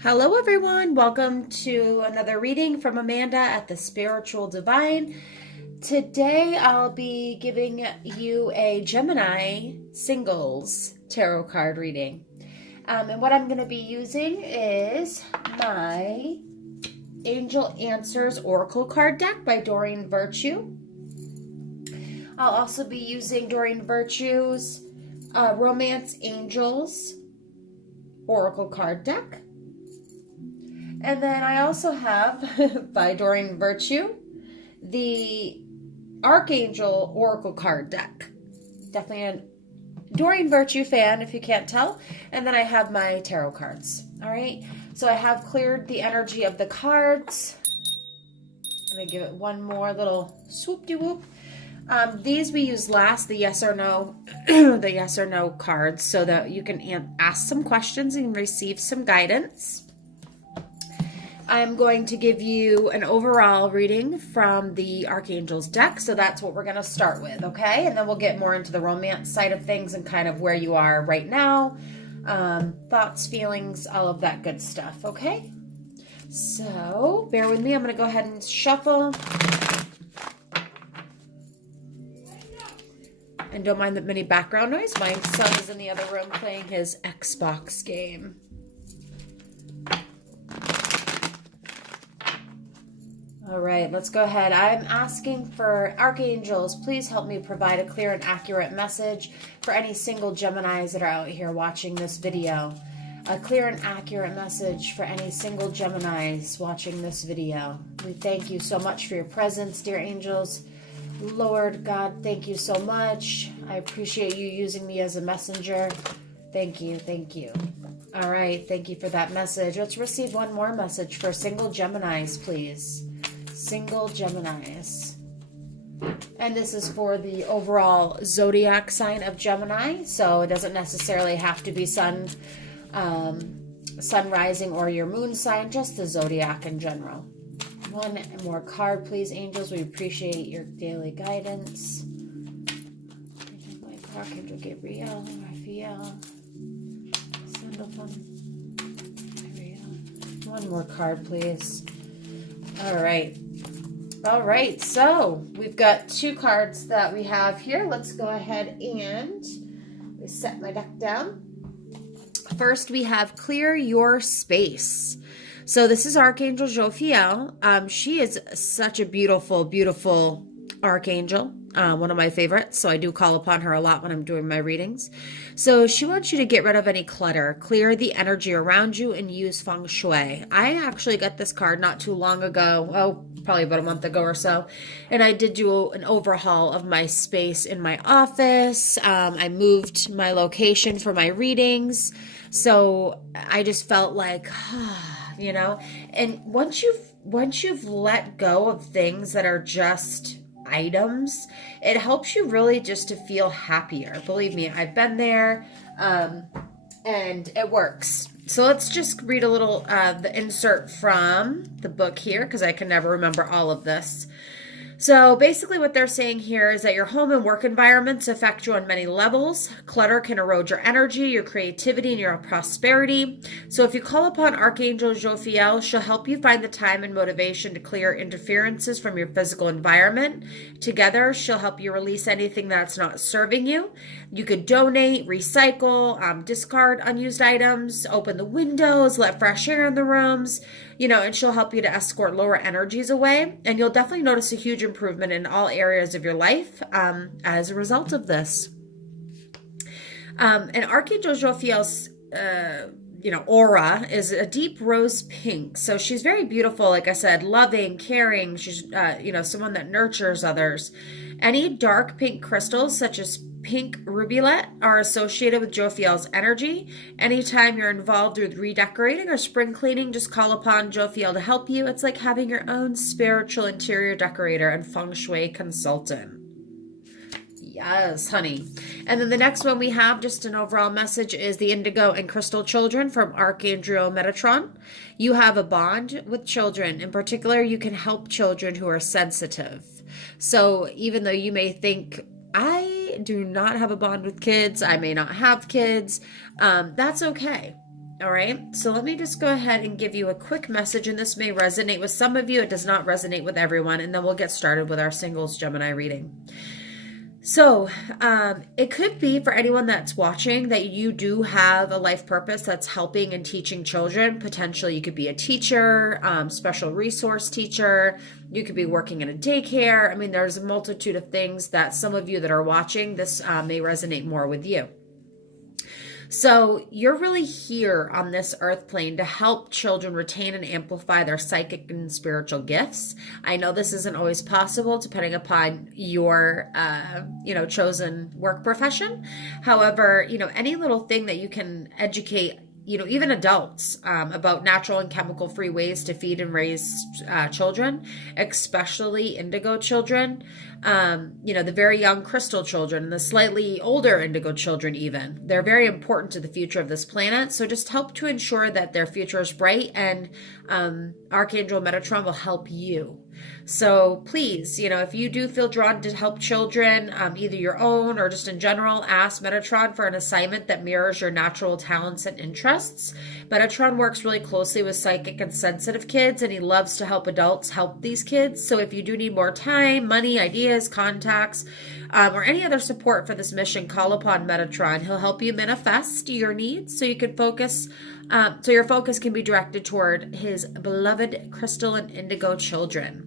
Hello, everyone. Welcome to another reading from Amanda at the Spiritual Divine. Today, I'll be giving you a Gemini singles tarot card reading. And what I'm going to be using is my Angel Answers Oracle card deck by Doreen Virtue. I'll also be using Doreen Virtue's Romance Angels Oracle card deck. And then I also have, by Doreen Virtue, the Archangel Oracle card deck. Definitely a Doreen Virtue fan, if you can't tell. And then I have my tarot cards. All right. So I have cleared the energy of the cards. I'm going to give it one more little swoop-de-whoop. These we use last, the yes or no, the yes or no cards, so that you can ask some questions and receive some guidance. I'm going to give you an overall reading from the Archangel's deck. So that's what we're going to start with, okay? And then we'll get more into the romance side of things and kind of where you are right now. Thoughts, feelings, all of that good stuff, okay? So bear with me. I'm going to go ahead and shuffle. And don't mind the mini background noise. My son is in the other room playing his Xbox game. All right, let's go ahead. I'm asking for archangels, please help me provide a clear and accurate message for any single Geminis that are out here watching this video. A clear and accurate message for any single Geminis watching this video. We thank you so much for your presence, dear angels. Lord God, thank you so much. I appreciate you using me as a messenger. Thank you, thank you. All right, thank you for that message. Let's receive one more message for single Geminis, please. Single Geminis. And this is for the overall zodiac sign of Gemini, so it doesn't necessarily have to be sun rising or your moon sign, just the zodiac in general. One more card, please, angels. We appreciate your daily guidance. Archangel Gabriel, Raphael, Sandalphon, Ariel. One more card, please. All right. All right, so we've got two cards that we have here. Let's go ahead and set my deck down. First, we have Clear Your Space. So this is Archangel Jophiel. She is such a beautiful, beautiful archangel. One of my favorites. So I do call upon her a lot when I'm doing my readings. So she wants you to get rid of any clutter, clear the energy around you, and use feng shui. I actually got this card not too long ago. Probably about a month ago or so. And I did do an overhaul of my space in my office. I moved my location for my readings. So I just felt like, you know, and once you've let go of things that are just items, it helps you really just to feel happier. Believe me, I've been there, and it works. So let's just read a little the insert from the book here, because I can never remember all of this. So basically what they're saying here is that your home and work environments affect you on many levels. Clutter can erode your energy, your creativity, and your prosperity. So if you call upon Archangel Jophiel, she'll help you find the time and motivation to clear interferences from your physical environment. Together, she'll help you release anything that's not serving you. You could donate, recycle, discard unused items, open the windows, let fresh air in the rooms, and she'll help you to escort lower energies away. And you'll definitely notice a huge improvement in all areas of your life as a result of this. And Archangel Jophiel's aura is a deep rose pink. So she's very beautiful, like I said, loving, caring. She's, someone that nurtures others. Any dark pink crystals, such as pink rubylite, are associated with Jophiel's energy. Anytime you're involved with redecorating or spring cleaning, just call upon Jophiel to help you. It's like having your own spiritual interior decorator and feng shui consultant. Yes, honey. And then the next one we have, just an overall message, is the Indigo and Crystal Children from Archangel Metatron. You have a bond with children. In particular, you can help children who are sensitive. So even though you may think, I do not have a bond with kids, I may not have kids, that's okay. All right, so let me just go ahead and give you a quick message, and this may resonate with some of you. It does not resonate with everyone, and then we'll get started with our singles Gemini reading. So it could be for anyone that's watching that you do have a life purpose that's helping and teaching children. Potentially you could be a teacher, special resource teacher. You could be working in a daycare. I mean, there's a multitude of things that some of you that are watching, this may resonate more with you. So you're really here on this earth plane to help children retain and amplify their psychic and spiritual gifts. I know this isn't always possible depending upon your, chosen work profession. However, any little thing that you can educate, even adults, about natural and chemical free ways to feed and raise children, especially indigo children, the very young crystal children, the slightly older indigo children even. They're very important to the future of this planet. So just help to ensure that their future is bright, and Archangel Metatron will help you. So please, if you do feel drawn to help children, either your own or just in general, ask Metatron for an assignment that mirrors your natural talents and interests. Metatron works really closely with psychic and sensitive kids, and he loves to help adults help these kids. So if you do need more time, money, ideas, contacts, or any other support for this mission, call upon Metatron. He'll help you manifest your needs so you can focus, so your focus can be directed toward his beloved crystal and indigo children.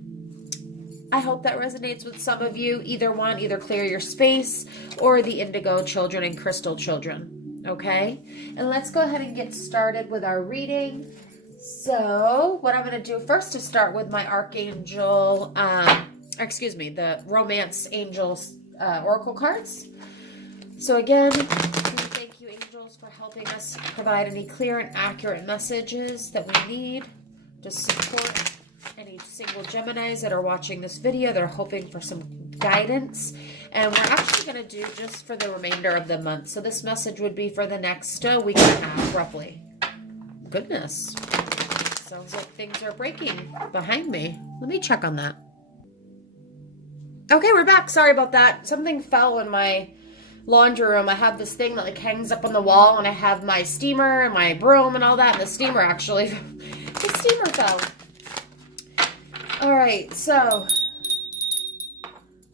I hope that resonates with some of you. Either clear your space or the indigo children and crystal children. Okay? And let's go ahead and get started with our reading. So what I'm going to do first is start with my Archangel, the Romance Angels Oracle cards. So again, thank you, angels, for helping us provide any clear and accurate messages that we need to support any single Geminis that are watching this video. They're hoping for some guidance. And we're actually going to do just for the remainder of the month. So this message would be for the next week and a half, roughly. Goodness. Sounds like things are breaking behind me. Let me check on that. Okay, we're back. Sorry about that. Something fell in my laundry room. I have this thing that hangs up on the wall, and I have my steamer and my broom and all that. And the steamer fell. All right, so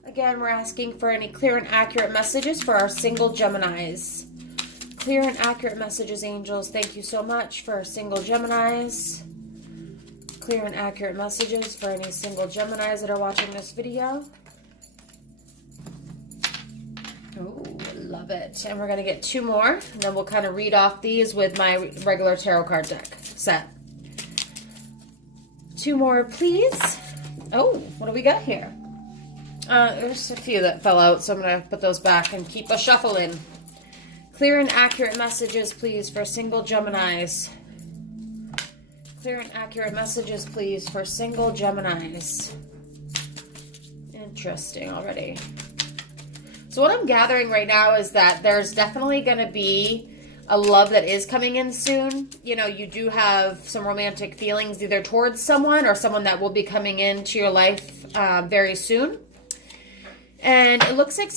again, we're asking for any clear and accurate messages for our single Geminis. Clear and accurate messages, angels. Thank you so much for single Geminis. Clear and accurate messages for any single Geminis that are watching this video. Oh, love it. And we're going to get 2 more, and then we'll kind of read off these with my regular tarot card deck set. 2 more, please. Oh, what do we got here? There's a few that fell out, so I'm going to put those back and keep a shuffle in. Clear and accurate messages, please, for single Geminis. Clear and accurate messages, please, for single Geminis. Interesting already. So what I'm gathering right now is that there's definitely going to be a love that is coming in soon. You do have some romantic feelings either towards someone or someone that will be coming into your life very soon. And it looks like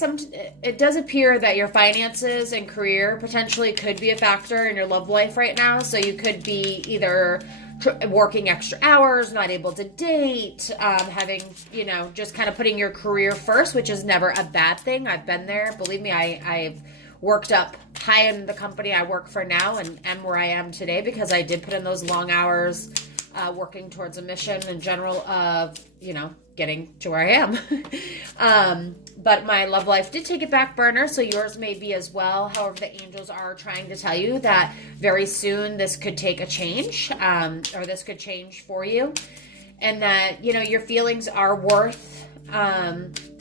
it does appear that your finances and career potentially could be a factor in your love life right now. So you could be either working extra hours, not able to date, having, just kind of putting your career first, which is never a bad thing. I've been there. Believe me, I've worked up high in the company I work for now and am where I am today because I did put in those long hours working towards a mission in general of, getting to where I am. But my love life did take a back burner, so yours may be as well. However, the angels are trying to tell you that very soon this could take a change, or this could change for you. And that, your feelings are worth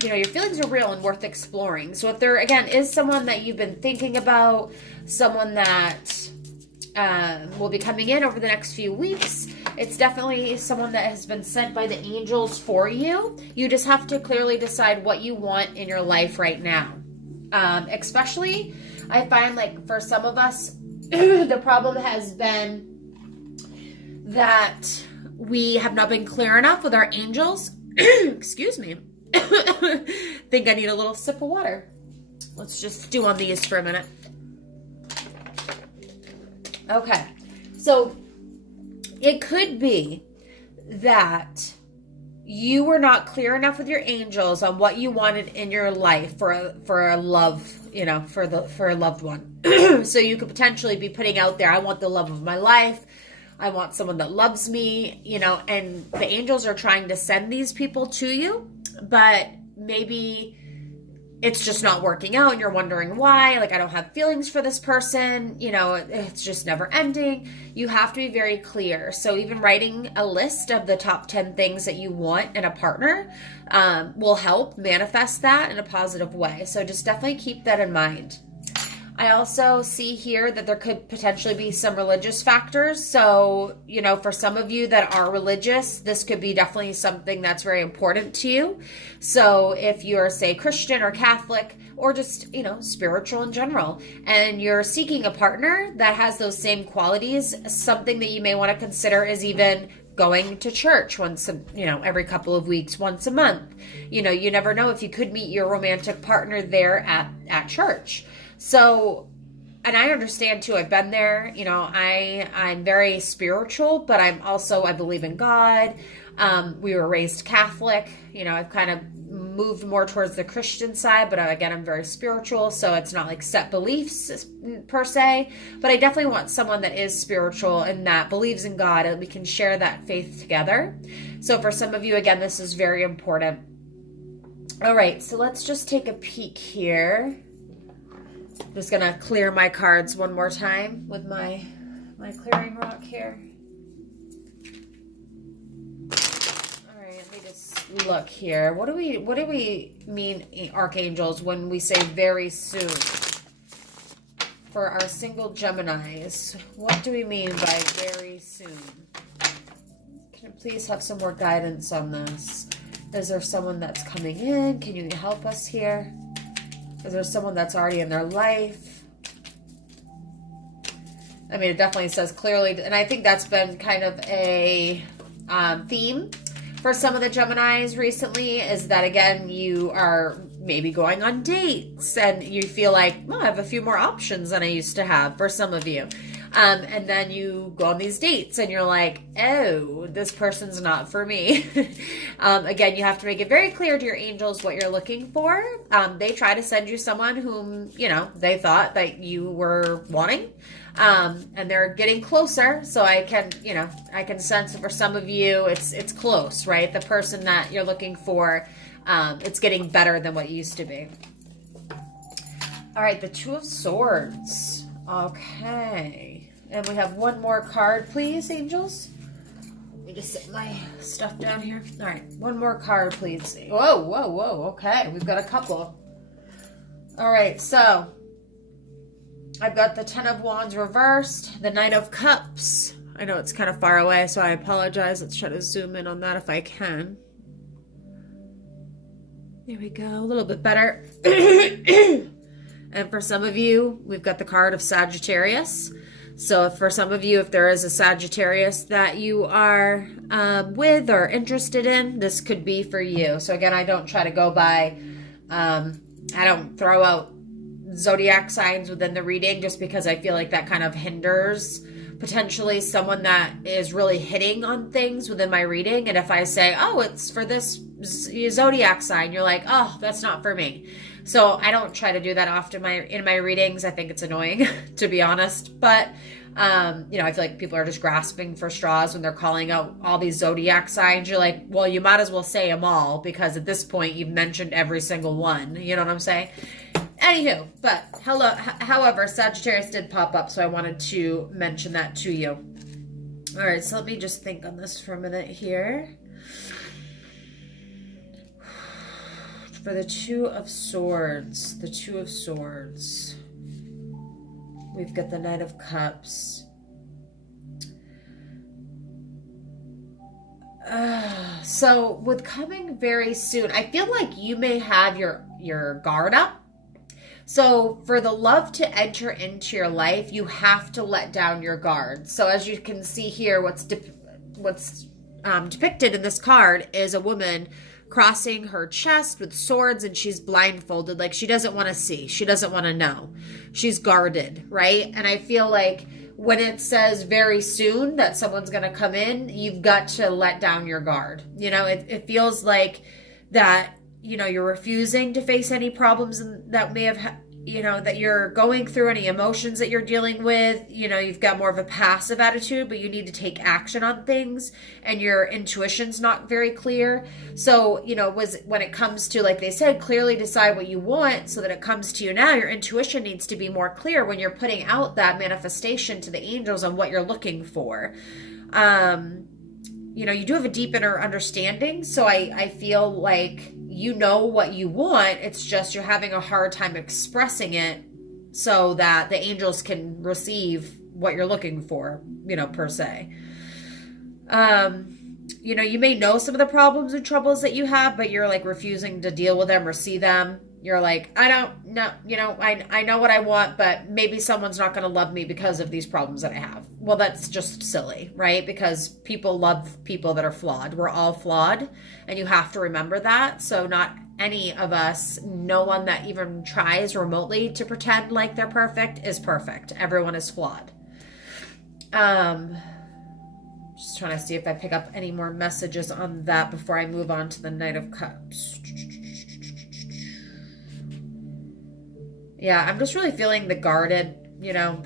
your feelings are real and worth exploring. So if there, again, is someone that you've been thinking about, someone that will be coming in over the next few weeks, it's definitely someone that has been sent by the angels for you. You just have to clearly decide what you want in your life right now. Especially, I find like for some of us, the problem has been that we have not been clear enough with our angels. Excuse me. Think I need a little sip of water. Let's just stew on these for a minute. Okay. So it could be that you were not clear enough with your angels on what you wanted in your life for a love, for a loved one. So you could potentially be putting out there, I want the love of my life. I want someone that loves me, and the angels are trying to send these people to you, but maybe it's just not working out and you're wondering why. Like, I don't have feelings for this person. It's just never ending. You have to be very clear. So even writing a list of the top 10 things that you want in a partner will help manifest that in a positive way. So just definitely keep that in mind. I also see here that there could potentially be some religious factors. So, for some of you that are religious, this could be definitely something that's very important to you. So if you're, say, Christian or Catholic, or just, spiritual in general, and you're seeking a partner that has those same qualities, something that you may want to consider is even going to church once, every couple of weeks, once a month. You never know if you could meet your romantic partner there at church. So, and I understand too, I've been there, I'm very spiritual, but I believe in God. We were raised Catholic, I've kind of moved more towards the Christian side, but again, I'm very spiritual. So it's not like set beliefs per se, but I definitely want someone that is spiritual and that believes in God, and we can share that faith together. So for some of you, again, this is very important. All right. So let's just take a peek here. I'm just going to clear my cards one more time with my clearing rock here. All right, let me just look here. What do we mean, archangels, when we say very soon? For our single Geminis, what do we mean by very soon? Can I please have some more guidance on this? Is there someone that's coming in? Can you help us here? Is there someone that's already in their life? I mean, it definitely says clearly, and I think that's been kind of a theme for some of the Geminis recently, is that, again, you are maybe going on dates and you feel like, I have a few more options than I used to have, for some of you. And then you go on these dates and you're like, oh, this person's not for me. Again, you have to make it very clear to your angels what you're looking for. They try to send you someone whom, they thought that you were wanting. And they're getting closer. So I can sense for some of you, it's close, right? The person that you're looking for, it's getting better than what it used to be. All right, the Two of Swords. Okay. And we have one more card, please, angels. Let me just set my stuff down here. All right, one more card, please. Whoa. Okay, we've got a couple. All right, so I've got the Ten of Wands reversed, the Knight of Cups. I know it's kind of far away, so I apologize. Let's try to zoom in on that if I can. There we go, a little bit better. And for some of you, we've got the card of Sagittarius. So for some of you, if there is a Sagittarius that you are with or interested in, this could be for you. So again, I don't try to go by, I don't throw out zodiac signs within the reading just because I feel like that kind of hinders potentially someone that is really hitting on things within my reading. And if I say, oh, it's for this zodiac sign, you're like, oh, that's not for me. So I don't try to do that often in my readings. I think it's annoying, to be honest. But, I feel like people are just grasping for straws when they're calling out all these zodiac signs. You're like, well, you might as well say them all, because at this point you've mentioned every single one. You know what I'm saying? Anywho, but however, Sagittarius did pop up, so I wanted to mention that to you. All right, so let me just think on this for a minute here. For the Two of Swords, we've got the Knight of Cups. So with coming very soon, I feel like you may have your guard up. So for the love to enter into your life, you have to let down your guard. So as you can see here, what's depicted in this card is a woman crossing her chest with swords, and she's blindfolded. Like, she doesn't want to see. She doesn't want to know. She's guarded, right? And I feel like when it says very soon that someone's going to come in, you've got to let down your guard. You know, it feels like that, you know, you're refusing to face any problems that may have, you know, that you're going through, any emotions that you're dealing with. You know, you've got more of a passive attitude, but you need to take action on things, and your intuition's not very clear. So, you know, when it comes to, like they said, clearly decide what you want so that it comes to you now, your intuition needs to be more clear when you're putting out that manifestation to the angels on what you're looking for. You know, you do have a deep inner understanding. So I feel like you know what you want. It's just you're having a hard time expressing it so that the angels can receive what you're looking for, you know, per se. You know, you may know some of the problems and troubles that you have, but you're like refusing to deal with them or see them. You're like, I don't know, you know, I know what I want, but maybe someone's not going to love me because of these problems that I have. Well, that's just silly, right? Because people love people that are flawed. We're all flawed, and you have to remember that. So not any of us, no one that even tries remotely to pretend like they're perfect is perfect. Everyone is flawed. Just trying to see if I pick up any more messages on that before I move on to the Knight of Cups. Yeah, I'm just really feeling the guarded, you know,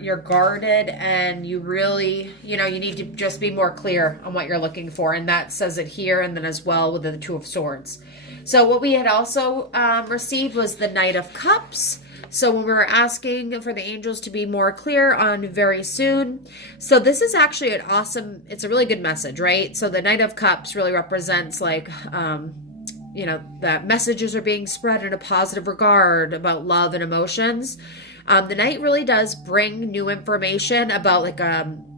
you're guarded, and you really, you know, you need to just be more clear on what you're looking for. And that says it here, and then as well with the Two of Swords. So what we had also received was the Knight of Cups. So when we were asking for the angels to be more clear on very soon. So this is actually an awesome, it's a really good message, right? So the Knight of Cups really represents like, you know, that messages are being spread in a positive regard about love and emotions. The Knight really does bring new information about like,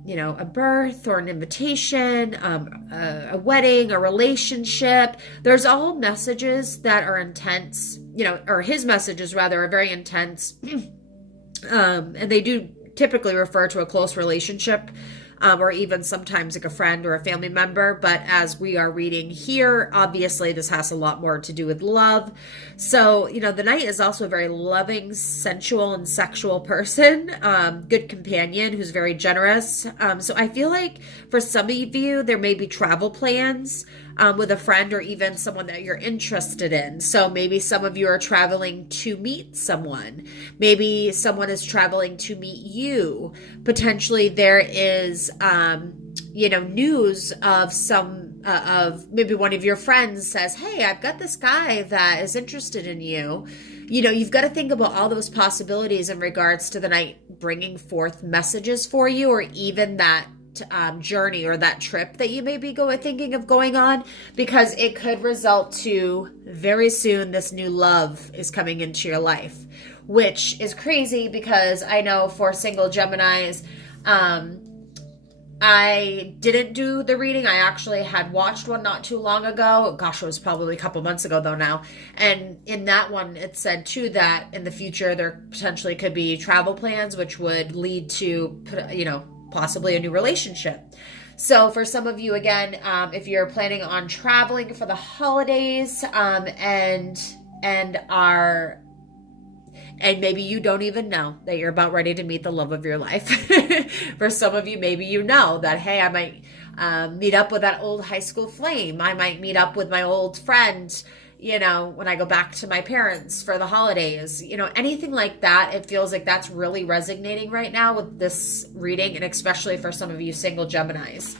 you know, a birth or an invitation, a wedding, a relationship. There's all messages that are intense, you know, or his messages rather are very intense. And they do typically refer to a close relationship. Or even sometimes like a friend or a family member. But as we are reading here, obviously this has a lot more to do with love. So, you know, the Knight is also a very loving, sensual, and sexual person, good companion who's very generous. So I feel like for some of you, there may be travel plans with a friend or even someone that you're interested in. So maybe some of you are traveling to meet someone. Maybe someone is traveling to meet you. Potentially there is, you know, news of of maybe one of your friends says, hey, I've got this guy that is interested in you. You know, you've got to think about all those possibilities in regards to the Knight bringing forth messages for you, or even that journey or that trip that you may be thinking of going on, because it could result to very soon this new love is coming into your life, which is crazy because I know for single Geminis, I didn't do the reading. I actually had watched one not too long ago. Gosh, it was probably a couple months ago though now. And in that one, it said too that in the future there potentially could be travel plans, which would lead to, you know, possibly a new relationship. So for some of you, again, if you're planning on traveling for the holidays, and maybe you don't even know that you're about ready to meet the love of your life. For some of you, maybe you know that, hey, I might meet up with that old high school flame. I might meet up with my old friend, you know, when I go back to my parents for the holidays, you know, anything like that. It feels like that's really resonating right now with this reading, and especially for some of you single Geminis.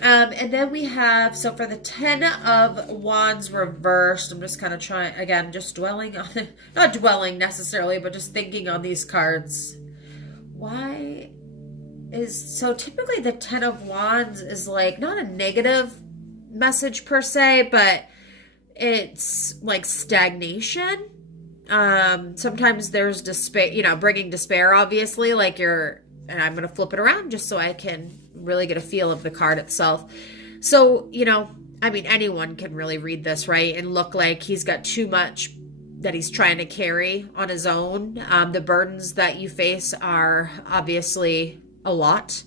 And then we have, so for the 10 of Wands reversed, I'm just kind of trying, again, just dwelling on it, not dwelling necessarily, but just thinking on these cards. So typically the 10 of Wands is like not a negative message per se, but it's like stagnation. Sometimes there's despair, you know, bringing despair, obviously, like and I'm going to flip it around just so I can really get a feel of the card itself. So, you know, I mean, anyone can really read this, right? And look like he's got too much that he's trying to carry on his own. The burdens that you face are obviously a lot.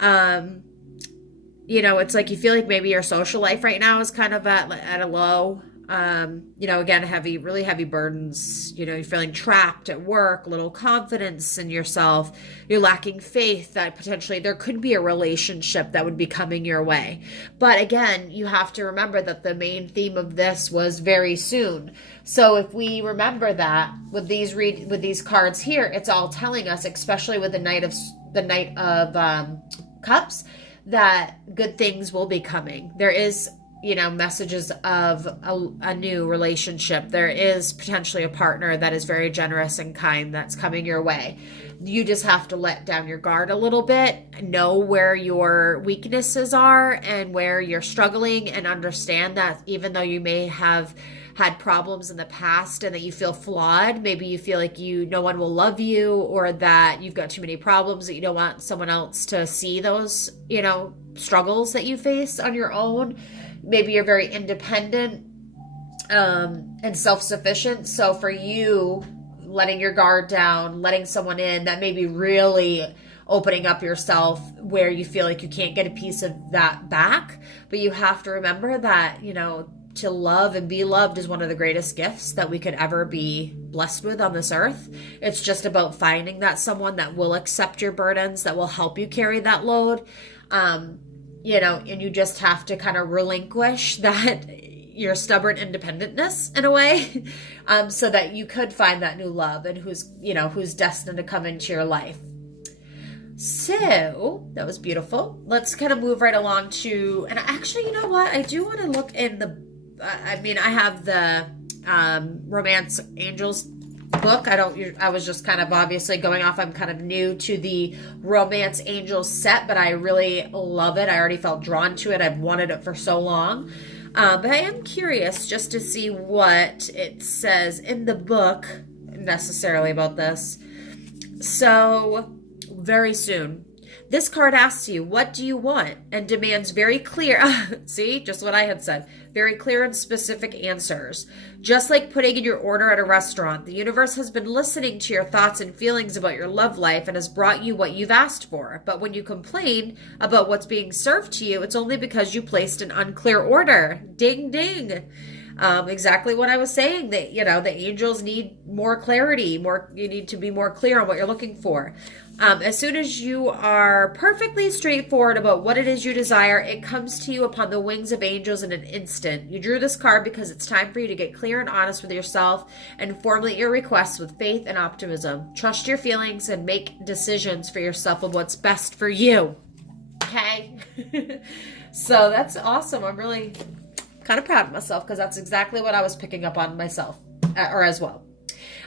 You know, it's like you feel like maybe your social life right now is kind of at a low. again, really heavy burdens. You're feeling trapped at work, little confidence in yourself. You're lacking faith that potentially there could be a relationship that would be coming your way. But again, you have to remember that the main theme of this was very soon. So if we remember that with these cards here, it's all telling us, especially with the Knight of Cups, that good things will be coming. There is messages of a new relationship. There is potentially a partner that is very generous and kind that's coming your way. You just have to let down your guard a little bit, know where your weaknesses are and where you're struggling, and understand that even though you may have had problems in the past and that you feel flawed, maybe you feel like no one will love you, or that you've got too many problems that you don't want someone else to see those, struggles that you face on your own. Maybe you're very independent and self-sufficient. So for you, letting your guard down, letting someone in, that may be really opening up yourself where you feel like you can't get a piece of that back. But you have to remember that, to love and be loved is one of the greatest gifts that we could ever be blessed with on this earth. It's just about finding that someone that will accept your burdens, that will help you carry that load. And you just have to kind of relinquish that your stubborn independentness in a way, so that you could find that new love and who's destined to come into your life. So that was beautiful. Let's kind of move right along to, and actually, you know what? I do want to look in I have the Romance Angels book. I was just kind of obviously going off. I'm kind of new to the Romance Angels set, but I really love it. I already felt drawn to it. I've wanted it for so long. But I am curious just to see what it says in the book necessarily about this. So, very soon. This card asks you, what do you want? And demands very clear, see, just what I had said, very clear and specific answers. Just like putting in your order at a restaurant, the universe has been listening to your thoughts and feelings about your love life and has brought you what you've asked for. But when you complain about what's being served to you, it's only because you placed an unclear order. Ding, ding. Exactly what I was saying, that, the angels need more clarity, you need to be more clear on what you're looking for. As soon as you are perfectly straightforward about what it is you desire, it comes to you upon the wings of angels in an instant. You drew this card because it's time for you to get clear and honest with yourself and formulate your requests with faith and optimism. Trust your feelings and make decisions for yourself of what's best for you. Okay? So that's awesome. I'm really kind of proud of myself because that's exactly what I was picking up on myself, or as well.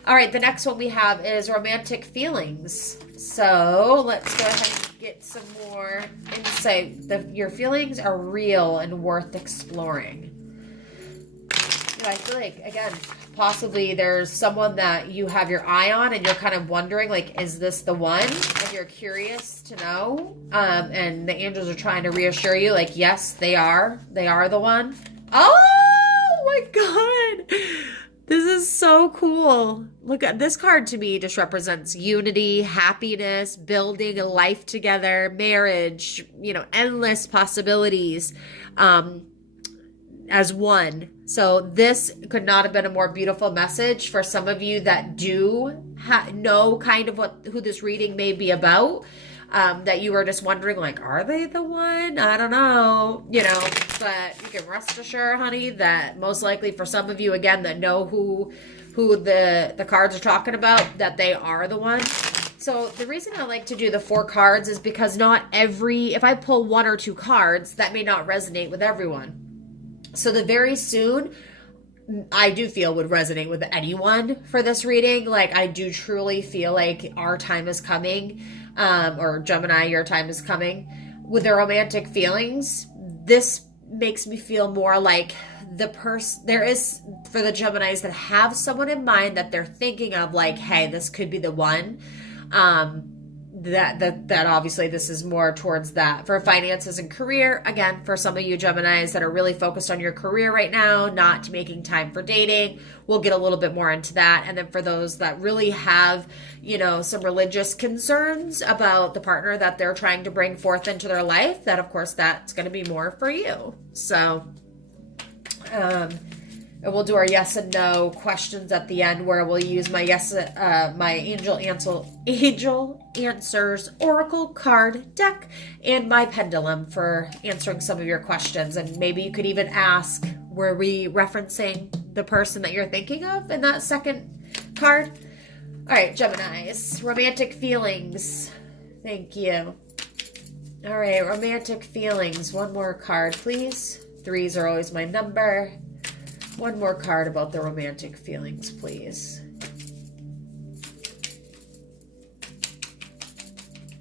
All right, the next one we have is romantic feelings. So let's go ahead and get some more insight. Your feelings are real and worth exploring. I feel like, again, possibly there's someone that you have your eye on and you're kind of wondering, like, is this the one? And you're curious to know. And the angels are trying to reassure you, like, yes, they are. They are the one. Oh my God. This is so cool. Look at this card. To me just represents unity, happiness, building a life together, marriage, endless possibilities as one. So this could not have been a more beautiful message for some of you that do know kind of who this reading may be about. That you were just wondering, like, are they the one? I don't know, but you can rest assured, honey, that most likely for some of you, again, that know who the cards are talking about, that they are the one. So the reason I like to do the 4 cards is because if I pull 1 or 2 cards, that may not resonate with everyone. So the very soon, I do feel would resonate with anyone for this reading. Like, I do truly feel like our time is coming. Or Gemini, your time is coming. With their romantic feelings, this makes me feel more like there is, for the Geminis that have someone in mind that they're thinking of, like, hey, this could be the one. That obviously this is more towards that. For finances and career, again, for some of you Geminis that are really focused on your career right now, not making time for dating, we'll get a little bit more into that. And then for those that really have, some religious concerns about the partner that they're trying to bring forth into their life, that of course that's going to be more for you. So, And we'll do our yes and no questions at the end, where we'll use my my angel answers oracle card deck and my pendulum for answering some of your questions. And maybe you could even ask, were we referencing the person that you're thinking of in that second card? All right, Geminis, romantic feelings. Thank you. All right, romantic feelings. One more card, please. 3s are always my number. One more card about the romantic feelings, please.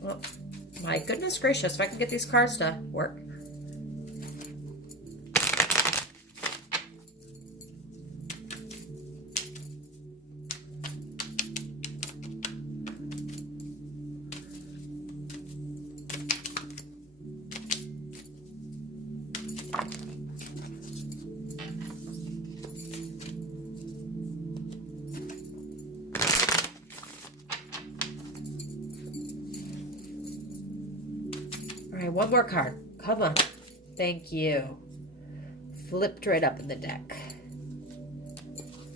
Oh, my goodness gracious, if I can get these cards to work. One more card. Come on. Thank you. Flipped right up in the deck.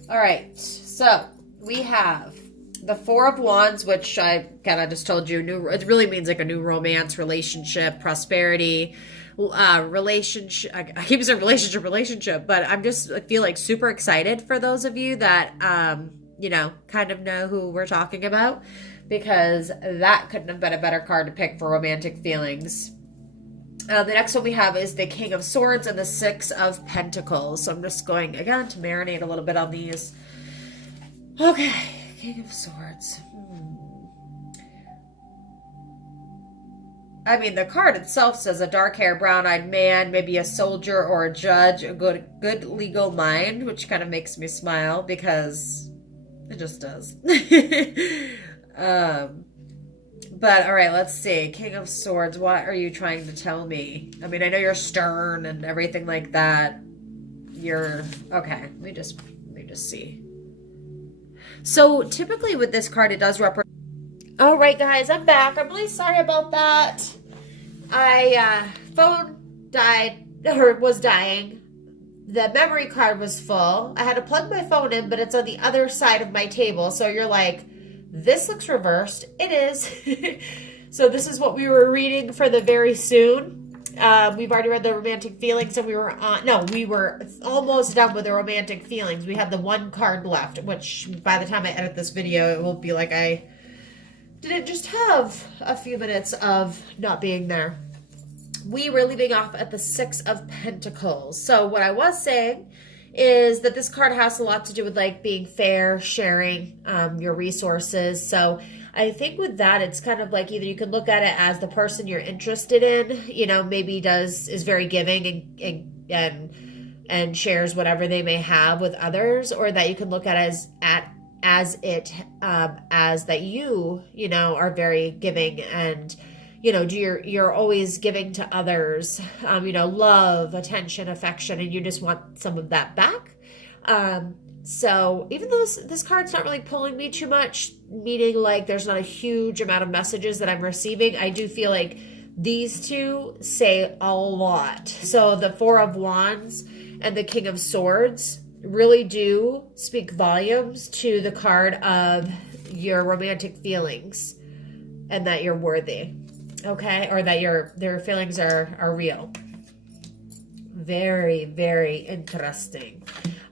All right. So we have the 4 of Wands, which I kind of just told you, it really means like a new romance, relationship, prosperity, relationship. I keep saying relationship, but I feel like super excited for those of you that, you know, kind of know who we're talking about, because that couldn't have been a better card to pick for romantic feelings. The next one we have is the King of Swords and the 6 of Pentacles. So I'm just going, again, to marinate a little bit on these. Okay, King of Swords. I mean, the card itself says a dark-haired, brown-eyed man, maybe a soldier or a judge, a good legal mind, which kind of makes me smile because it just does. But all right, let's see. King of Swords, what are you trying to tell me? I mean, I know you're stern and everything like that. You're okay. Let me just see. So typically with this card, it does represent. All right, guys, I'm back. I'm really sorry about that. Phone died or was dying. The memory card was full. I had to plug my phone in, but it's on the other side of my table. So you're like, this looks reversed. It is. So this is what we were reading for the very soon. We've already read the romantic feelings, and we were almost done with the romantic feelings. We have the 1 card left, which by the time I edit this video, it will be like I didn't just have a few minutes of not being there. We were leaving off at the 6 of Pentacles. So what I was saying is that this card has a lot to do with like being fair, sharing your resources. So I think with that, it's kind of like either you can look at it as the person you're interested in, you know, maybe is very giving and shares whatever they may have with others, or that you can look at as that you know, are very giving and, you know, you're always giving to others, you know, love, attention, affection, and you just want some of that back. So even though this card's not really pulling me too much, meaning like there's not a huge amount of messages that I'm receiving, I do feel like these two say a lot. So the 4 of Wands and the King of Swords really do speak volumes to the card of your romantic feelings and that you're worthy. Okay, or that their feelings are real. Very, very interesting.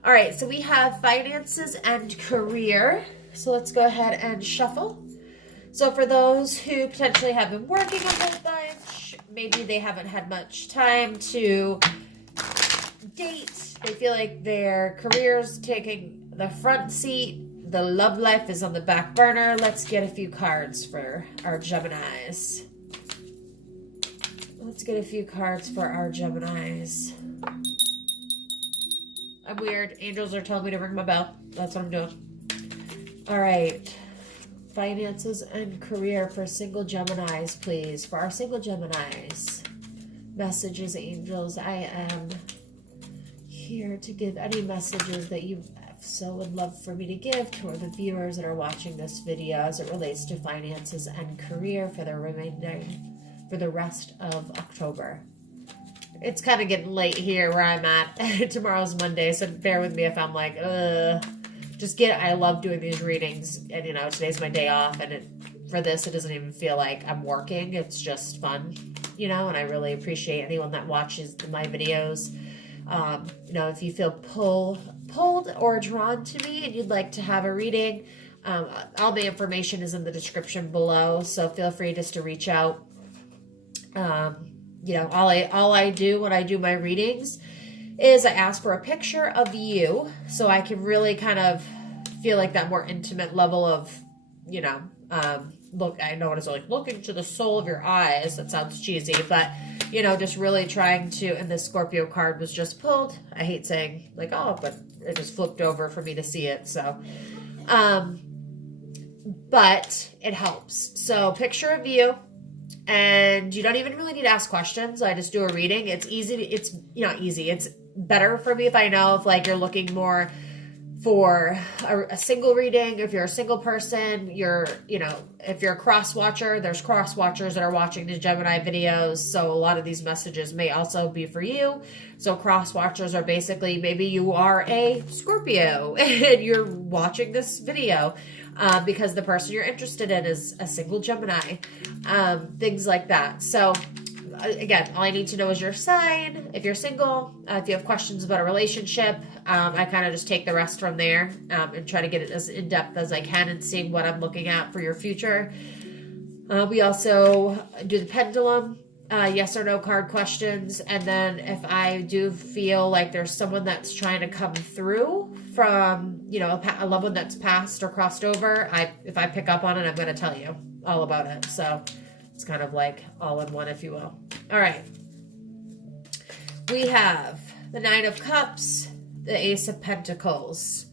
All right, so we have finances and career. So let's go ahead and shuffle. So for those who potentially have been working a whole bunch, maybe they haven't had much time to date. They feel like their career's taking the front seat. The love life is on the back burner. Let's get a few cards for our Geminis. Let's get a few cards for our Geminis. I'm weird. Angels are telling me to ring my bell. That's what I'm doing. All right. Finances and career for single Geminis, please. For our single Geminis. Messages, angels. I am here to give any messages that you so would love for me to give to the viewers that are watching this video as it relates to finances and career for the rest of October. it's kind of getting late here where I'm at. Tomorrow's Monday, so bear with me if I'm like, I love doing these readings, and today's my day off, and for this, it doesn't even feel like I'm working. It's just fun, and I really appreciate anyone that watches my videos. If you feel pulled or drawn to me and you'd like to have a reading, all the information is in the description below, so feel free just to reach out. All I do when I do my readings is I ask for a picture of you so I can really kind of feel like that more intimate level of, look, I know what it's like, look into the soul of your eyes. That sounds cheesy, but, just really trying to, and this Scorpio card was just pulled. I hate saying like, oh, but it just flipped over for me to see it. So, but it helps. So picture of you. And you don't even really need to ask questions. I just do a reading. It's easy. It's not easy. It's better for me if I know if like you're looking more for a single reading. If you're a single person, if you're a cross watcher, there's cross watchers that are watching the Gemini videos. So a lot of these messages may also be for you. So cross watchers are basically, maybe you are a Scorpio and you're watching this video. Because the person you're interested in is a single Gemini, things like that. So again, all I need to know is your sign. If you're single, if you have questions about a relationship, I kind of just take the rest from there and try to get it as in-depth as I can and seeing what I'm looking at for your future. We also do the pendulum, yes or no card questions. And then if I do feel like there's someone that's trying to come through from, a loved one that's passed or crossed over, if I pick up on it, I'm going to tell you all about it. So it's kind of like all in one, if you will. All right. We have the Nine of Cups, the Ace of Pentacles.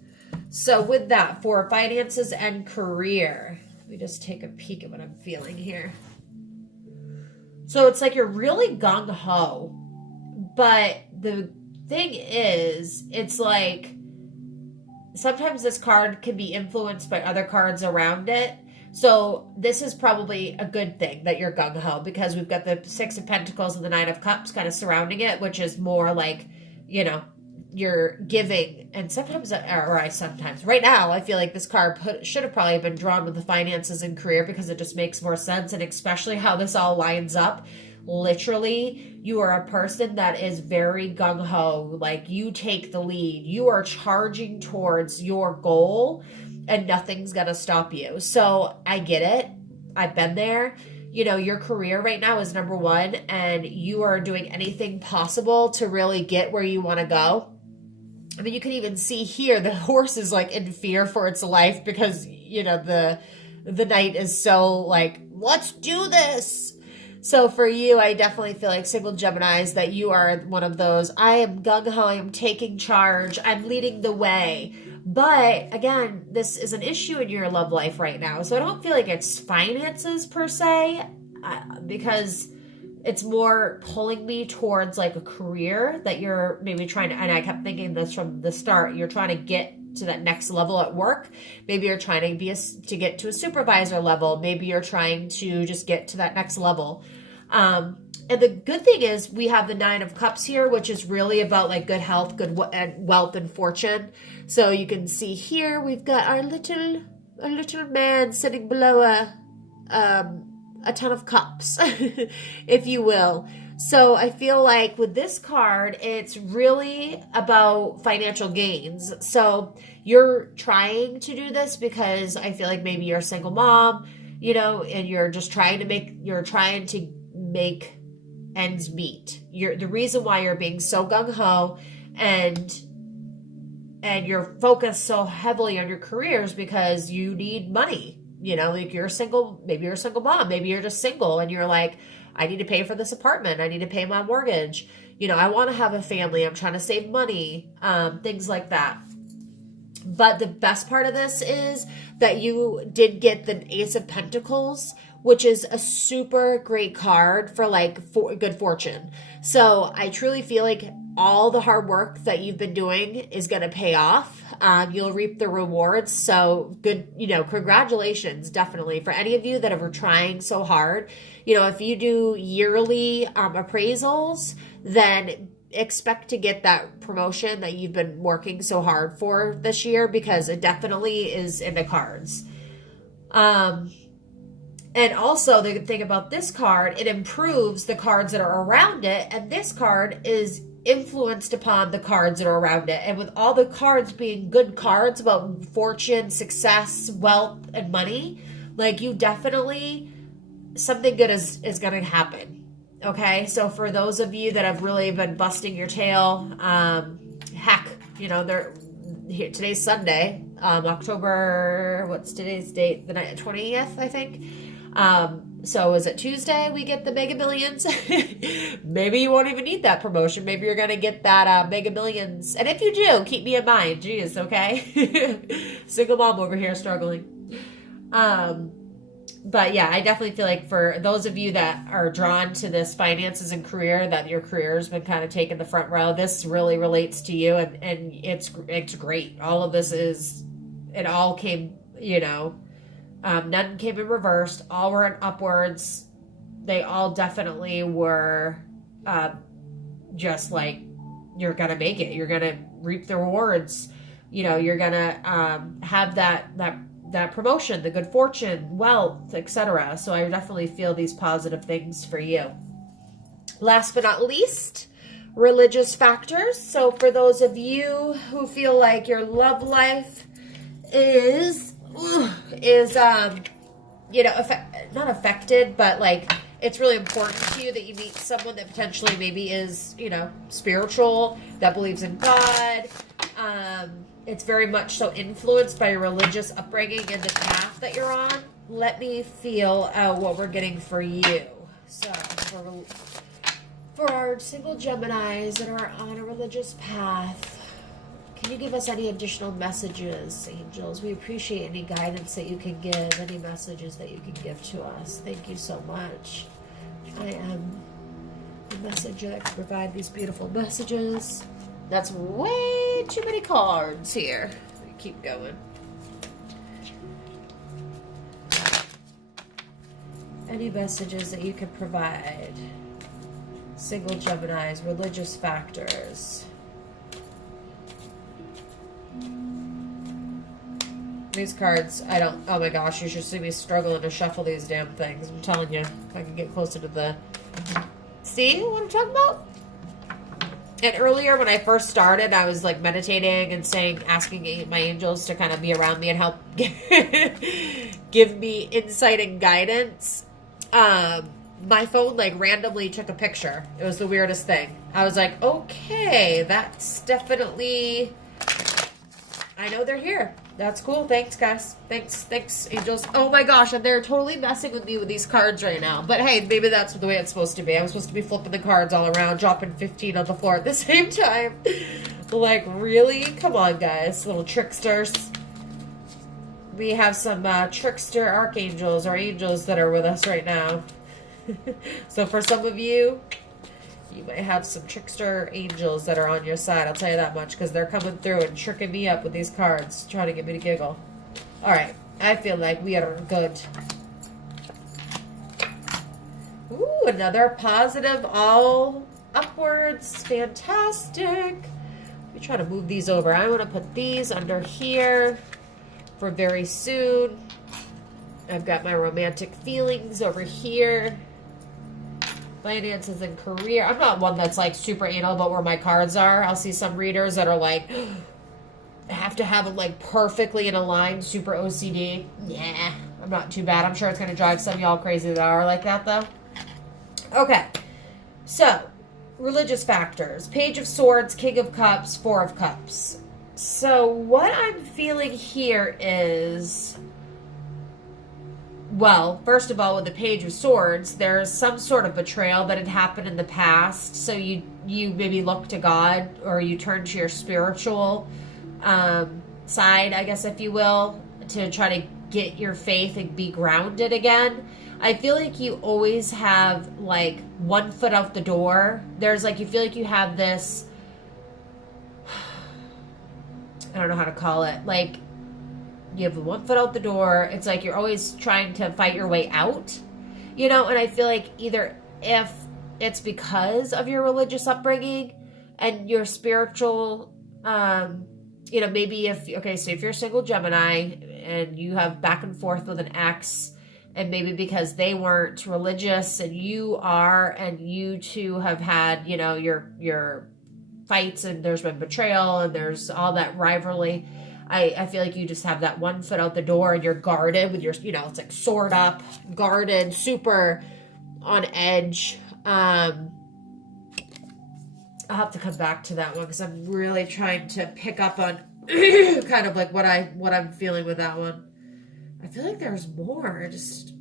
So with that, for finances and career, let me just take a peek at what I'm feeling here. So it's like you're really gung-ho, but the thing is, it's like sometimes this card can be influenced by other cards around it. So this is probably a good thing that you're gung-ho, because we've got the Six of Pentacles and the Nine of Cups kind of surrounding it, which is more like, you're giving. And sometimes right now, I feel like this card should have probably been drawn with the finances and career, because it just makes more sense. And especially how this all lines up. Literally, you are a person that is very gung-ho. Like, you take the lead. You are charging towards your goal, and nothing's going to stop you. So I get it. I've been there. Your career right now is number one, and you are doing anything possible to really get where you want to go. I mean, you can even see here the horse is like in fear for its life, because, the knight is so like, let's do this. So for you, I definitely feel like single Geminis, that you are one of those. I am gung-ho, I am taking charge, I'm leading the way. But again, this is an issue in your love life right now. So I don't feel like it's finances per se, because it's more pulling me towards like a career that you're maybe trying to, and I kept thinking this from the start, you're trying to get to that next level at work. Maybe you're trying to get to a supervisor level. Maybe you're trying to just get to that next level. And the good thing is we have the Nine of Cups here, which is really about like good health, and wealth and fortune. So you can see here, we've got our little man sitting below a ton of cups, if you will. So I feel like with this card, it's really about financial gains. So you're trying to do this because I feel like maybe you're a single mom, and you're just trying to make ends meet. The reason why you're being so gung-ho and you're focused so heavily on your career is because you need money. Like you're single, maybe you're a single mom, maybe you're just single and you're like, I need to pay for this apartment. I need to pay my mortgage. I want to have a family. I'm trying to save money, things like that. But the best part of this is that you did get the Ace of Pentacles, which is a super great card for good fortune. So I truly feel like all the hard work that you've been doing is going to pay off. you'll reap the rewards. So good, congratulations, definitely. For any of you that are trying so hard, if you do yearly appraisals, then expect to get that promotion that you've been working so hard for this year, because it definitely is in the cards. And also the good thing about this card, it improves the cards that are around it, and this card is influenced upon the cards that are around it. And with all the cards being good cards about fortune, success, wealth, and money, like, you definitely, something good is going to happen. Okay, so for those of you that have really been busting your tail, heck, today's Sunday, October, what's today's date? The 20th, I think. So is it Tuesday we get the Mega Millions? Maybe you won't even need that promotion. Maybe you're going to get that Mega Millions. And if you do, keep me in mind. Jeez, okay? Single mom over here struggling. But yeah, I definitely feel like for those of you that are drawn to this finances and career, that your career has been kind of taking the front row, this really relates to you, and it's great. All of this it all came, none came in reversed. All were in upwards. They all definitely were just like, you're going to make it. You're going to reap the rewards. You're going to have that promotion, the good fortune, wealth, etc. So I definitely feel these positive things for you. Last but not least, religious factors. So for those of you who feel like your love life is not affected, but like, it's really important to you that you meet someone that potentially maybe is, spiritual, that believes in God. It's very much so influenced by your religious upbringing and the path that you're on. Let me feel what we're getting for you. So, for our single Geminis that are on a religious path, can you give us any additional messages, angels? We appreciate any guidance that you can give, any messages that you can give to us. Thank you so much. I am the messenger that can provide these beautiful messages. That's way too many cards here. Keep going. Any messages that you can provide? Single Geminis, religious factors. These cards, oh my gosh, you should see me struggling to shuffle these damn things. I'm telling you, if I can get closer to the... See what I'm talking about? And earlier when I first started, I was like meditating and asking my angels to kind of be around me and help give me insight and guidance. My phone like randomly took a picture. It was the weirdest thing. I was like, okay, that's definitely, I know they're here. That's cool. Thanks, guys. Thanks, angels. Oh my gosh, and they're totally messing with me with these cards right now. But hey, maybe that's the way it's supposed to be. I'm supposed to be flipping the cards all around, dropping 15 on the floor at the same time. Like, really? Come on, guys. Little tricksters. We have some trickster archangels or angels that are with us right now. So for some of you, you might have some trickster angels that are on your side. I'll tell you that much, because they're coming through and tricking me up with these cards, trying to get me to giggle. All right. I feel like we are good. Ooh, another positive, all upwards. Fantastic. Let me try to move these over. I want to put these under here for very soon. I've got my romantic feelings over here. Finances and career. I'm not one that's like super anal about where my cards are. I'll see some readers that are like, have to have them like perfectly in a line, super OCD. Yeah, I'm not too bad. I'm sure it's going to drive some of y'all crazy that are like that though. Okay, so religious factors. Page of Swords, King of Cups, Four of Cups. So what I'm feeling here is... Well, first of all, with the Page of Swords, there's some sort of betrayal that had happened in the past. So you maybe look to God, or you turn to your spiritual side, I guess, if you will, to try to get your faith and be grounded again. I feel like you always have, like, one foot out the door. There's, like, you feel like you have this... I don't know how to call it. Like, you have one foot out the door. It's like you're always trying to fight your way out, you know? And I feel like either if it's because of your religious upbringing and your spiritual, you know, maybe if, okay, so if you're a single Gemini and you have back and forth with an ex, and maybe because they weren't religious and you are, and you two have had, you know, your fights, and there's been betrayal and there's all that rivalry. I feel like you just have that one foot out the door and you're guarded with your, you know, it's like sword up, guarded, super on edge. I'll have to come back to that one because I'm really trying to pick up on kind of like what I'm feeling with that one. I feel like there's more. Just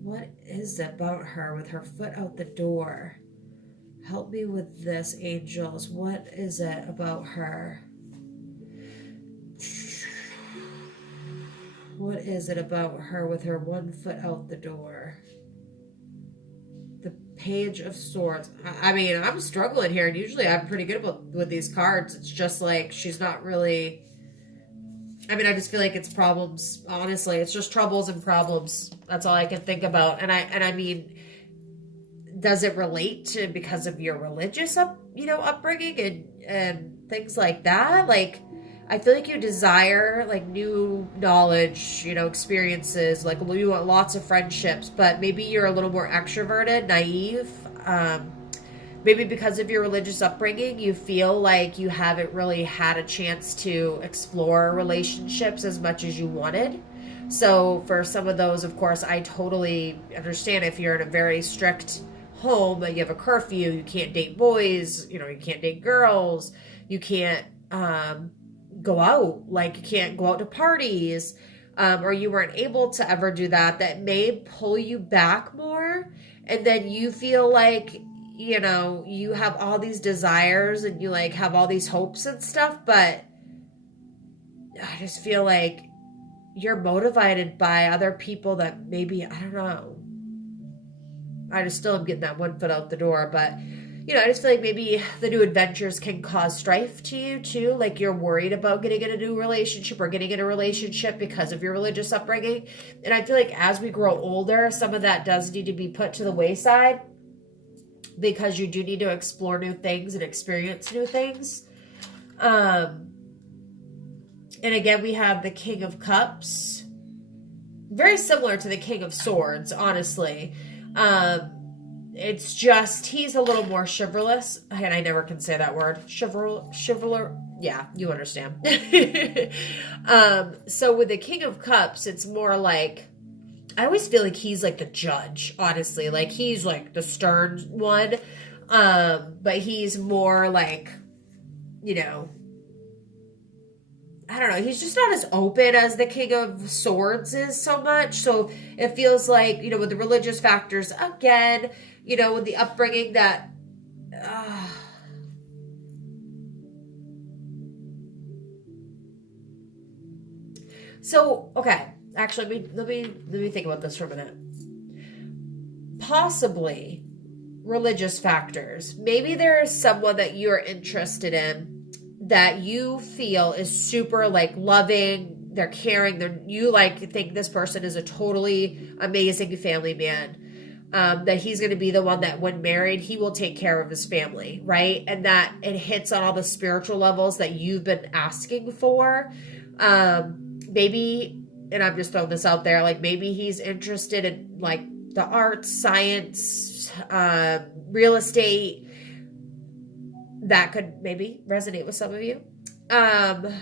what is it about her with her foot out the door? Help me with this, angels. What is it about her? What is it about her with her one foot out the door? The Page of Swords. I mean, I'm struggling here, and usually I'm pretty good with these cards. It's just like she's not really... I mean, I just feel like it's problems. Honestly, it's just troubles and problems. That's all I can think about. And I mean, does it relate to because of your religious upbringing and things like that? Like, I feel like you desire like new knowledge, you know, experiences, like you want lots of friendships, but maybe you're a little more extroverted, naive. Maybe because of your religious upbringing, you feel like you haven't really had a chance to explore relationships as much as you wanted. So for some of those, of course, I totally understand if you're in a very strict home, you have a curfew, you can't date boys, you know, you can't date girls, you can't go out, like you can't go out to parties, or you weren't able to ever do that. That may pull you back more, and then you feel like, you know, you have all these desires and you like have all these hopes and stuff, but I just feel like you're motivated by other people that maybe, I don't know. I just still am getting that one foot out the door, but you know, I just feel like maybe the new adventures can cause strife to you too. Like you're worried about getting in a new relationship or getting in a relationship because of your religious upbringing. And I feel like as we grow older, some of that does need to be put to the wayside, because you do need to explore new things and experience new things. And again, we have the King of Cups. Very similar to the King of Swords, honestly. It's just, he's a little more chivalrous. And I never can say that word. Chivalry. Yeah, you understand. So with the King of Cups, it's more like, I always feel like he's like the judge, honestly. Like he's like the stern one. But he's more like, you know, I don't know. He's just not as open as the King of Swords is so much. So it feels like, you know, with the religious factors, again, you know, with the upbringing that, so, okay. Actually, let me think about this for a minute. Possibly religious factors. Maybe there is someone that you're interested in that you feel is super like loving, they're caring, you like think this person is a totally amazing family man. That he's going to be the one that when married, he will take care of his family, right? And that it hits on all the spiritual levels that you've been asking for. Maybe, and I'm just throwing this out there, like maybe he's interested in like the arts, science, real estate. That could maybe resonate with some of you. And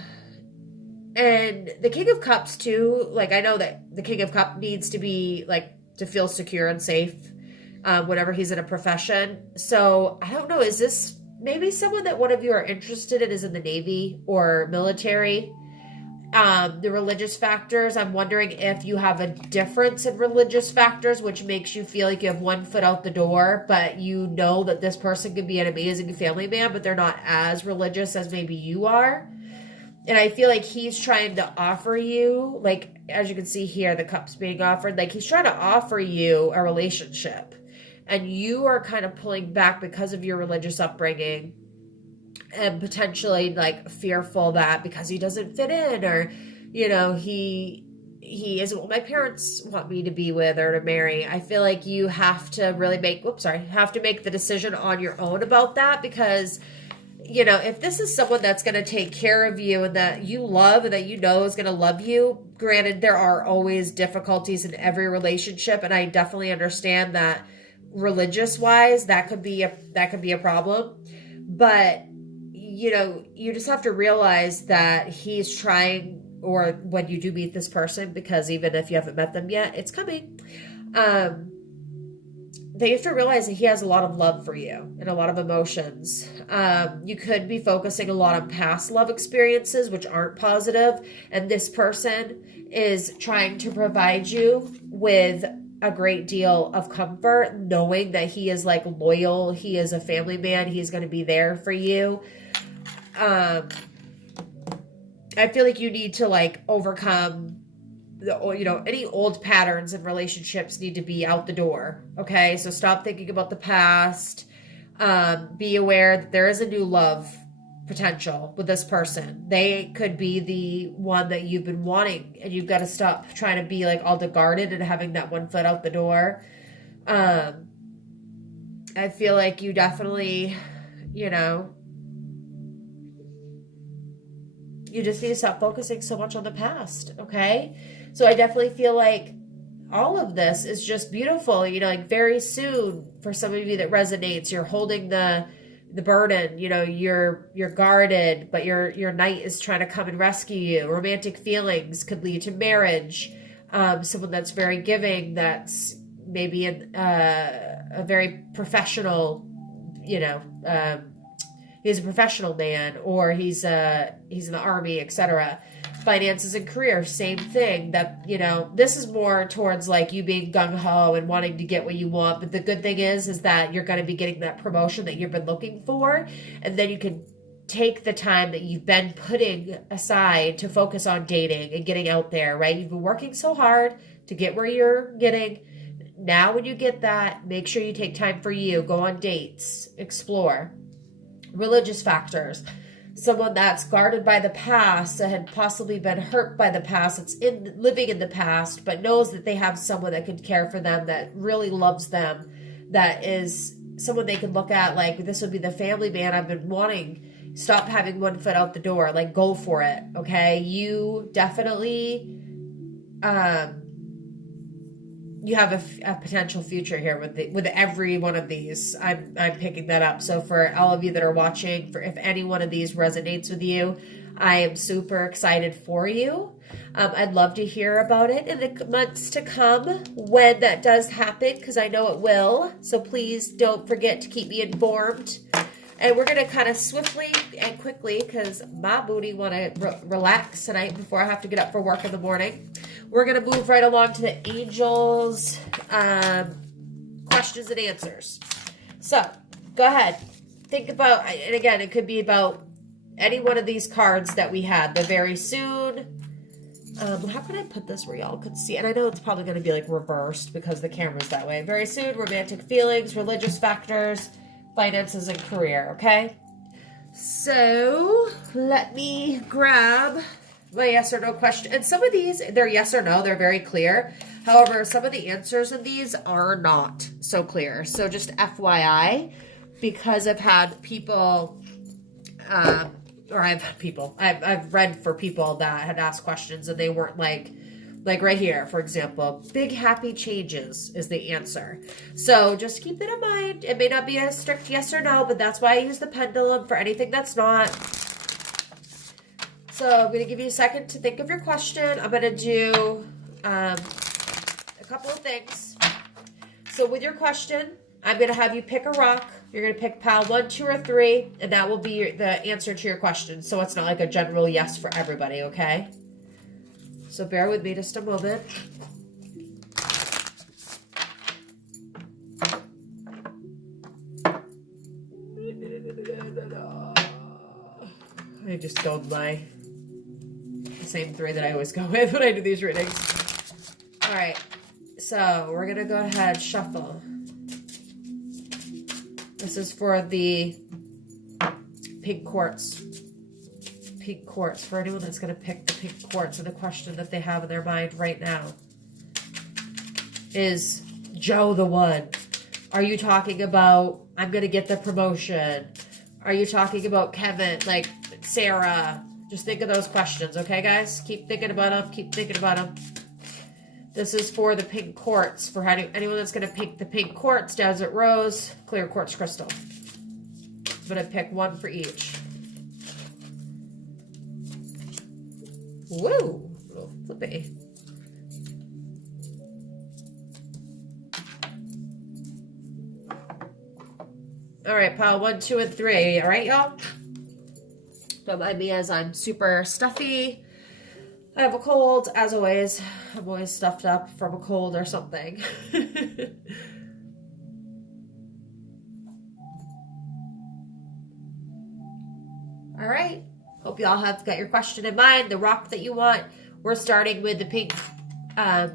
the King of Cups too, like I know that the King of Cups needs to be like to feel secure and safe whenever he's in a profession. So I don't know, is this maybe someone that one of you are interested in is in the Navy or military? The religious factors, I'm wondering if you have a difference in religious factors, which makes you feel like you have one foot out the door, but you know that this person could be an amazing family man, but they're not as religious as maybe you are. And I feel like he's trying to offer you, like, as you can see here, the cups being offered, like he's trying to offer you a relationship. And you are kind of pulling back because of your religious upbringing. am potentially like fearful that because he doesn't fit in, or, you know, he isn't what my parents want me to be with or to marry. I feel like you have to really have to make the decision on your own about that, because, you know, if this is someone that's going to take care of you and that you love and that you know is going to love you, granted, there are always difficulties in every relationship, and I definitely understand that religious wise that could be a problem, but you know, you just have to realize that he's trying, or when you do meet this person, because even if you haven't met them yet, it's coming, that you have to realize that he has a lot of love for you and a lot of emotions. You could be focusing a lot on past love experiences, which aren't positive, and this person is trying to provide you with a great deal of comfort, knowing that he is like loyal, he is a family man, he's going to be there for you. I feel like you need to like overcome you know, any old patterns in relationships need to be out the door. Okay. So stop thinking about the past. Be aware that there is a new love potential with this person. They could be the one that you've been wanting, and you've got to stop trying to be like all guarded and having that one foot out the door. I feel like you definitely, you know, you just need to stop focusing so much on the past. Okay. So I definitely feel like all of this is just beautiful. You know, like very soon, for some of you that resonates, you're holding the burden. You know, you're guarded, but your knight is trying to come and rescue you. Romantic feelings could lead to marriage. Someone that's very giving, that's maybe a very professional, you know, he's a professional man, or he's in the army, etc. Finances and career, same thing. That, you know, this is more towards like you being gung-ho and wanting to get what you want, but the good thing is that you're going to be getting that promotion that you've been looking for, and then you can take the time that you've been putting aside to focus on dating and getting out there, right? You've been working so hard to get where you're getting. Now when you get that, make sure you take time for you, go on dates, explore. Religious factors. Someone that's guarded by the past, that had possibly been hurt by the past, that's living in the past, but knows that they have someone that can care for them, that really loves them, that is someone they can look at like, this would be the family man I've been wanting. Stop having one foot out the door. Like, go for it. Okay. You definitely, you have a potential future here with every one of these. I'm picking that up. So for all of you that are watching, for if any one of these resonates with you, I am super excited for you. I'd love to hear about it in the months to come when that does happen, because I know it will. So please don't forget to keep me informed. And we're going to kind of swiftly and quickly, because my booty want to relax tonight before I have to get up for work in the morning. We're going to move right along to the angels, questions and answers. So go ahead. Think about, and again, it could be about any one of these cards that we had. The very soon. How can I put this where y'all could see? And I know it's probably going to be like reversed because the camera's that way. Very soon, romantic feelings, religious factors, finances, and career. Okay. So let me grab my yes or no question. And some of these, they're yes or no. They're very clear. However, some of the answers in these are not so clear. So just FYI, because I've had people, I've read for people that had asked questions and they weren't like right here, for example, big happy changes is the answer. So just keep that in mind. It may not be a strict yes or no, but that's why I use the pendulum for anything that's not. So I'm going to give you a second to think of your question. I'm going to do a couple of things. So with your question, I'm going to have you pick a rock. You're going to pick pile 1, 2, or 3, and that will be the answer to your question. So it's not like a general yes for everybody, okay? So bear with me just a moment. I just go by the same 3 that I always go with when I do these readings. All right, so we're going to go ahead, shuffle. This is for the pink quartz. Pink quartz. For anyone that's going to pick the pink quartz, and the question that they have in their mind right now is Joe the one? Are you talking about I'm going to get the promotion? Are you talking about Kevin, like Sarah? Just think of those questions, okay, guys? Keep thinking about them. Keep thinking about them. This is for the pink quartz. For anyone that's going to pick the pink quartz, desert rose, clear quartz crystal. I'm going to pick one for each. Woo! Little flippy. All right, pile 1, 2, and 3. All right, y'all? Don't mind me as I'm super stuffy. I have a cold, as always. I'm always stuffed up from a cold or something. All right. Hope y'all have got your question in mind, the rock that you want. We're starting with the pink, oh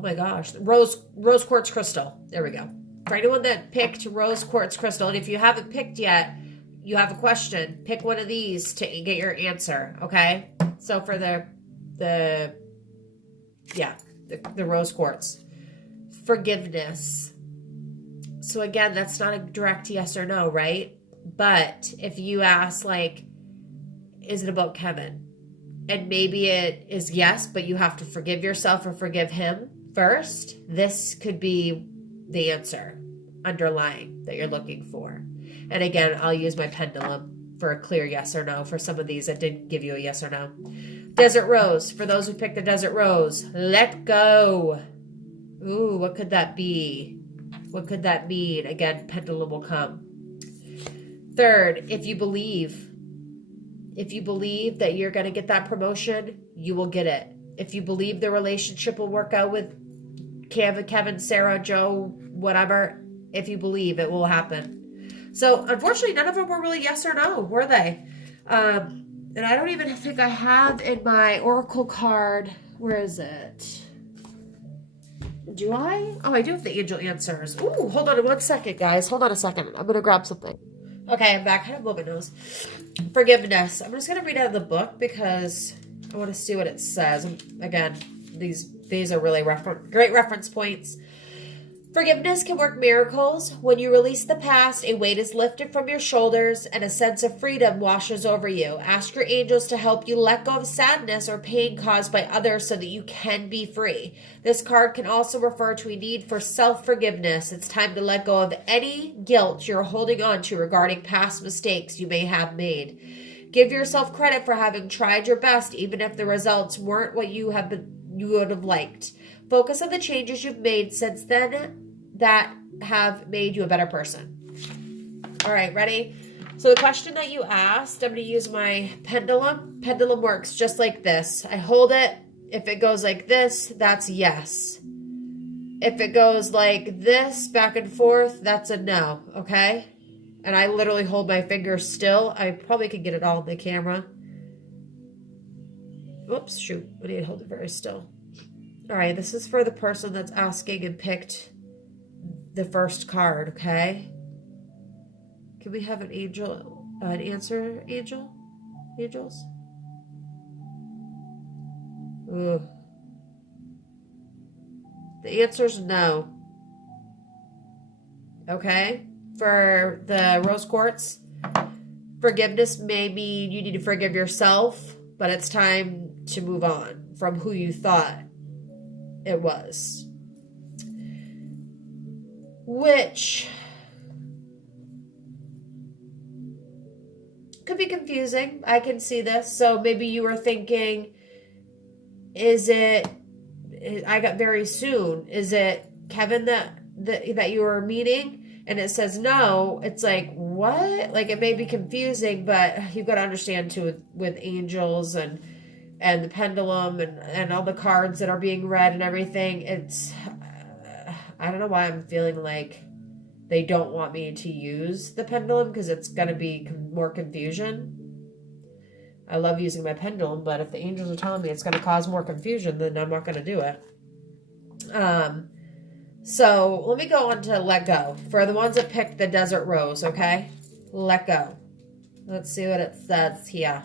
my gosh, rose quartz crystal. There we go. For anyone that picked rose quartz crystal, and if you haven't picked yet, you have a question, pick one of these to get your answer, okay? So for the rose quartz. Forgiveness. So again, that's not a direct yes or no, right? But if you ask, like, is it about Kevin? And maybe it is yes, but you have to forgive yourself or forgive him first. This could be the answer underlying that you're looking for. And again, I'll use my pendulum for a clear yes or no for some of these that didn't give you a yes or no. Desert rose. For those who picked the desert rose, let go. Ooh, what could that be? What could that mean? Again, pendulum will come. Third, if you believe that you're going to get that promotion, you will get it. If you believe the relationship will work out with Kevin, Sarah, Joe, whatever, if you believe it will happen. So unfortunately, none of them were really yes or no, were they? And I don't even think I have in my oracle card. Where is it? Do I? Oh, I do have the angel answers. Ooh, hold on 1 second, guys. Hold on a second. I'm going to grab something. Okay, I'm back. I have to blow my nose. Forgiveness. I'm just going to read out of the book because I want to see what it says. And again, these are really great reference points. Forgiveness can work miracles. When you release the past, a weight is lifted from your shoulders and a sense of freedom washes over you. Ask your angels to help you let go of sadness or pain caused by others so that you can be free. This card can also refer to a need for self-forgiveness. It's time to let go of any guilt you're holding on to regarding past mistakes you may have made. Give yourself credit for having tried your best, even if the results weren't what you would have liked. Focus on the changes you've made since then that have made you a better person. All right, ready? So the question that you asked, I'm going to use my pendulum. Pendulum works just like this. I hold it. If it goes like this, that's yes. If it goes like this, back and forth, that's a no, okay? And I literally hold my finger still. I probably could get it all in the camera. Oops, shoot. I need to hold it very still. All right, this is for the person that's asking and picked the first card, okay? Can we have an angel, an answer, angel? Angels? Ooh. The answer's no. Okay? For the rose quartz, forgiveness may mean you need to forgive yourself, but it's time to move on from who you thought it was. Which could be confusing. I can see this. So maybe you were thinking, I got very soon. Is it Kevin that you were meeting? And it says no. It's like, what? Like, it may be confusing, but you've got to understand too with angels and the pendulum and all the cards that are being read and everything. It's, I don't know why I'm feeling like they don't want me to use the pendulum because it's going to be more confusion. I love using my pendulum, but if the angels are telling me it's going to cause more confusion, then I'm not going to do it. So let me go on to let go. For the ones that picked the desert rose, okay? let go. Let's see what it says here.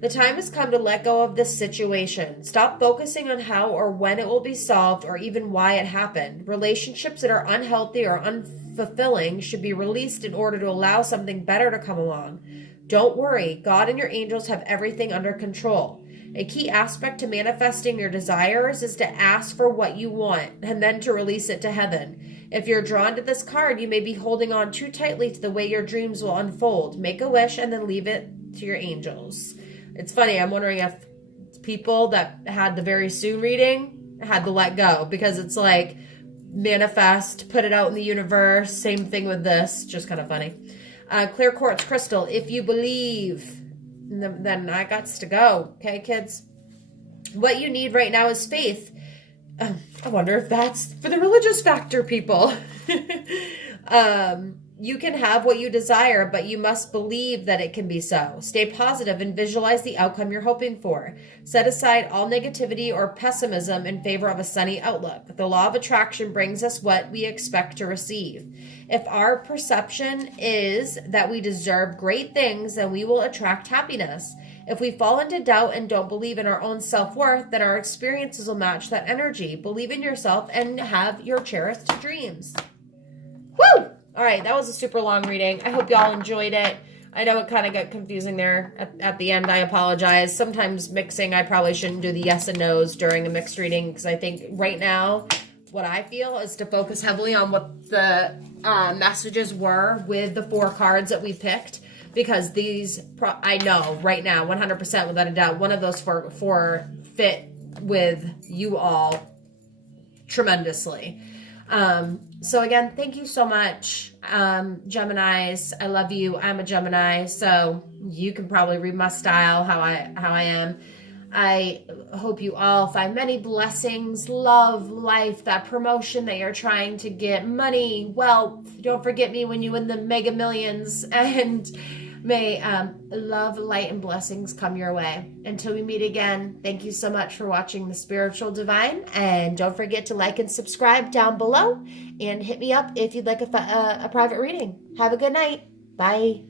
The time has come to let go of this situation. Stop focusing on how or when it will be solved or even why it happened. Relationships that are unhealthy or unfulfilling should be released in order to allow something better to come along. Don't worry. God and your angels have everything under control. A key aspect to manifesting your desires is to ask for what you want and then to release it to heaven. If you're drawn to this card, you may be holding on too tightly to the way your dreams will unfold. Make a wish and then leave it to your angels. It's funny, I'm wondering if people that had the very soon reading had to let go, because it's like manifest, put it out in the universe. Same thing with this, just kind of funny. Clear quartz crystal, if you believe, then I got to go. Okay, kids? What you need right now is faith. I wonder if that's for the religious factor people. You can have what you desire, but you must believe that it can be so. Stay positive and visualize the outcome you're hoping for. Set aside all negativity or pessimism in favor of a sunny outlook. The law of attraction brings us what we expect to receive. If our perception is that we deserve great things, then we will attract happiness. If we fall into doubt and don't believe in our own self-worth, then our experiences will match that energy. Believe in yourself and have your cherished dreams. Woo! All right, that was a super long reading. I hope y'all enjoyed it. I know it kind of got confusing there at the end. I apologize. Sometimes mixing, I probably shouldn't do the yes and no's during a mixed reading, because I think right now what I feel is to focus heavily on what the messages were with the 4 cards that we picked, because these, I know right now, 100% without a doubt, one of those four fit with you all tremendously. So again, thank you so much, Geminis. I love you. I'm a Gemini, so you can probably read my style, how I am. I hope you all find many blessings, love, life, that promotion that you're trying to get, money, wealth. Don't forget me when you win the Mega Millions, and may love, light, and blessings come your way. Until we meet again, thank you so much for watching The Spiritual Divine, and don't forget to like and subscribe down below, and hit me up if you'd like a private reading. Have a good night. Bye.